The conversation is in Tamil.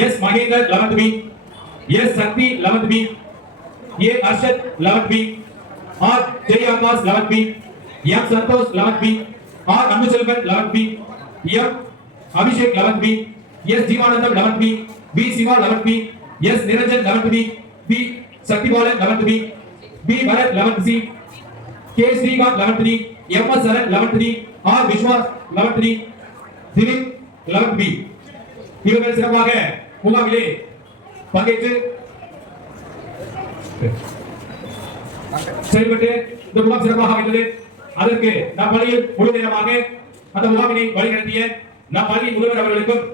S Mahender 11th B, S Sakthi 11th B, A Arshad 11th B, R Jai Akash 11th B, M Santhosh 11th B, R Anbuselvan 11th B, M Abhishek 11th B, S Jeevanandham 11th B, P Siva 11th B, S Niranjan 11th B, P Sakthibalan 11th B, P Bharath 11th C, K Srikanth 11th D, M S Saran 11th D, R Viswas 11th D, Dileep 11th B. இவர்கள் சிறப்பாக முகாமிலே பங்கேற்று செயல்பட்டு இந்த முகாம் சிறப்பாக அமைந்தது. அதற்கு நம் பள்ளியில் முழு நேரமாக அந்த முகாமினை வழிநடத்திய நம் பள்ளியின் முதல்வர் அவர்களுக்கும்